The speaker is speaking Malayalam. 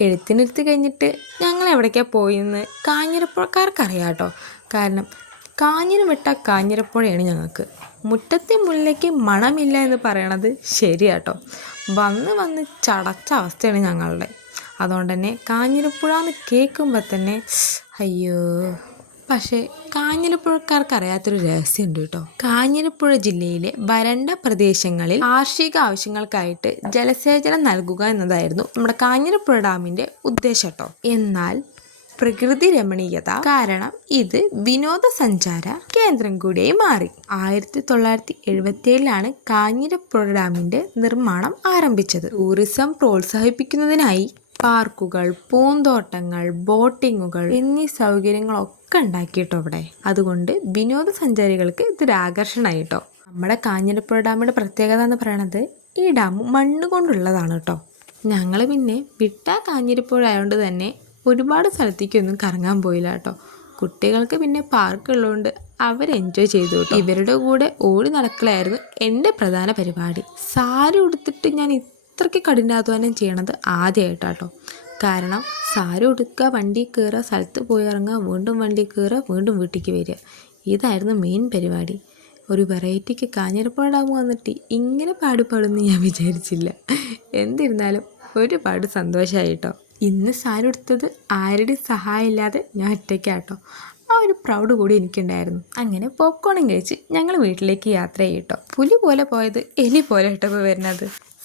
എഴുത്തിനിരുത്തി കഴിഞ്ഞിട്ട് ഞങ്ങൾ എവിടേക്കാണ് പോയിന്ന് കാഞ്ഞിരപ്പുഴക്കാർക്കറിയാം കേട്ടോ കാരണം കാഞ്ഞിരം വിട്ട കാഞ്ഞിരപ്പുഴയാണ് ഞങ്ങൾക്ക്. മുറ്റത്തെ മുല്ലയ്ക്ക് മണമില്ല എന്ന് പറയണത് ശരിയാട്ടോ. വന്ന് വന്ന് ചടച്ച അവസ്ഥയാണ് ഞങ്ങളുടെ. അതുകൊണ്ട് തന്നെ കാഞ്ഞിരപ്പുഴ എന്ന് കേൾക്കുമ്പോൾ തന്നെ അയ്യോ. പക്ഷേ കാഞ്ഞിരപ്പുഴക്കാർക്ക് അറിയാത്തൊരു രഹസ്യമുണ്ട് കേട്ടോ. കാഞ്ഞിരപ്പുഴ ജില്ലയിലെ വരണ്ട പ്രദേശങ്ങളിൽ കാർഷിക ആവശ്യങ്ങൾക്കായിട്ട് ജലസേചനം നൽകുക എന്നതായിരുന്നു നമ്മുടെ കാഞ്ഞിരപ്പുഴ ഡാമിന്റെ ഉദ്ദേശം കേട്ടോ. എന്നാൽ പ്രകൃതി രമണീയത കാരണം ഇത് വിനോദസഞ്ചാര കേന്ദ്രം കൂടിയായി മാറി. ആയിരത്തി തൊള്ളായിരത്തി എഴുപത്തി ഏഴിലാണ് കാഞ്ഞിരപ്പുഴ ഡാമിന്റെ നിർമ്മാണം ആരംഭിച്ചത്. ടൂറിസം പ്രോത്സാഹിപ്പിക്കുന്നതിനായി പാർക്കുകൾ പൂന്തോട്ടങ്ങൾ ബോട്ടിങ്ങുകൾ എന്നീ സൗകര്യങ്ങളൊക്കെ ഉണ്ടാക്കിയിട്ടോ ഇവിടെ. അതുകൊണ്ട് വിനോദസഞ്ചാരികൾക്ക് ഇതൊരു ആകർഷണമായിട്ടോ നമ്മുടെ കാഞ്ഞിരപ്പുഴ ഡാമിന്റെ പ്രത്യേകത എന്ന് പറയണത് ഈ ഡാം മണ്ണ് കൊണ്ടുള്ളതാണ് കേട്ടോ ഞങ്ങൾ പിന്നെ വിട്ട കാഞ്ഞിരപ്പുഴ ആയതുകൊണ്ട് തന്നെ ഒരുപാട് സ്ഥലത്തേക്കൊന്നും കറങ്ങാൻ പോയില്ല കേട്ടോ കുട്ടികൾക്ക് പിന്നെ പാർക്ക് ഉള്ളതുകൊണ്ട് അവർ എൻജോയ് ചെയ്തു ഇവരുടെ കൂടെ ഓടി നടക്കലായിരുന്നു എന്റെ പ്രധാന പരിപാടി. സാരി ഉടുത്തിട്ട് ഞാൻ ഇത്രയ്ക്ക് കഠിനാധ്വാനം ചെയ്യണത് ആദ്യമായിട്ടാട്ടോ കാരണം സാരി ഉടുക്കുക വണ്ടി കയറുക സ്ഥലത്ത് പോയി ഇറങ്ങുക വീണ്ടും വണ്ടി കയറുക വീണ്ടും വീട്ടിലേക്ക് വരിക. ഇതായിരുന്നു മെയിൻ പരിപാടി. ഒരു വെറൈറ്റിക്ക് കാഞ്ഞിരപ്പാടാകും വന്നിട്ട് ഇങ്ങനെ പാടുപാടുമെന്ന് ഞാൻ വിചാരിച്ചില്ല. എന്നിരുന്നാലും ഒരുപാട് സന്തോഷമായി കേട്ടോ ഇന്ന് സാരി ഉടുത്തത് ആരുടെയും സഹായം ഇല്ലാതെ ഞാൻ ഒറ്റയ്ക്കാട്ടോ. ആ ഒരു പ്രൗഡ് കൂടി എനിക്കുണ്ടായിരുന്നു. അങ്ങനെ പോപ്കോണും കഴിച്ച് ഞങ്ങൾ വീട്ടിലേക്ക് യാത്ര ചെയ്യട്ടോ. പുലി പോലെ പോയത് എലി പോലെ ഇട്ടപ്പോൾ വരുന്നത്.